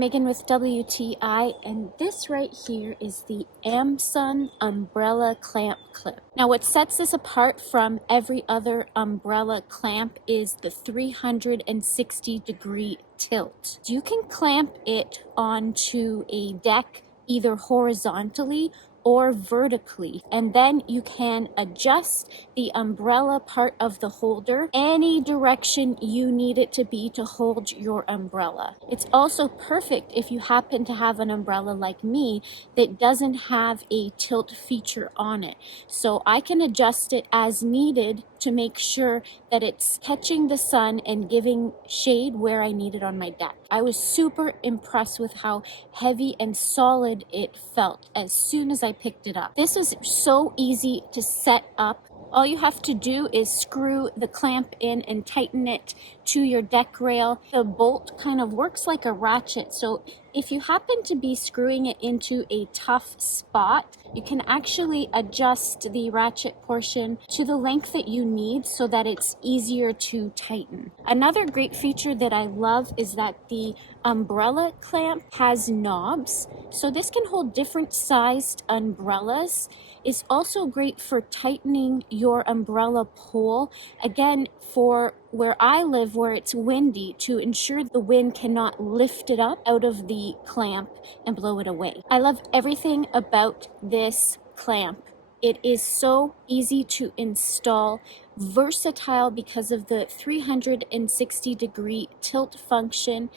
Megan with WTI, and this right here is the AMMSUN Umbrella Clamp clip. Now what sets this apart from every other umbrella clamp is the 360-degree tilt. You can clamp it onto a deck either horizontally or vertically, and then you can adjust the umbrella part of the holder any direction you need it to be to hold your umbrella. It's also perfect if you happen to have an umbrella like me that doesn't have a tilt feature on it, so I can adjust it as needed to make sure that it's catching the sun and giving shade where I need it on my deck. I was super impressed with how heavy and solid it felt as soon as I picked it up. This was so easy to set up. All you have to do is screw the clamp in and tighten it to your deck rail. The bolt kind of works like a ratchet, so if you happen to be screwing it into a tough spot, you can actually adjust the ratchet portion to the length that you need so that it's easier to tighten. Another great feature that I love is that the umbrella clamp has knobs, so this can hold different sized umbrellas. It's also great for tightening your umbrella pole, again for where I live where it's windy, to ensure the wind cannot lift it up out of the clamp and blow it away. I love everything about this clamp. It is so easy to install, versatile because of the 360-degree tilt function,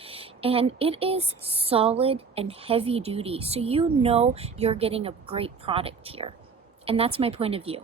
and it is solid and heavy duty, so you know you're getting a great product here. And that's my point of view.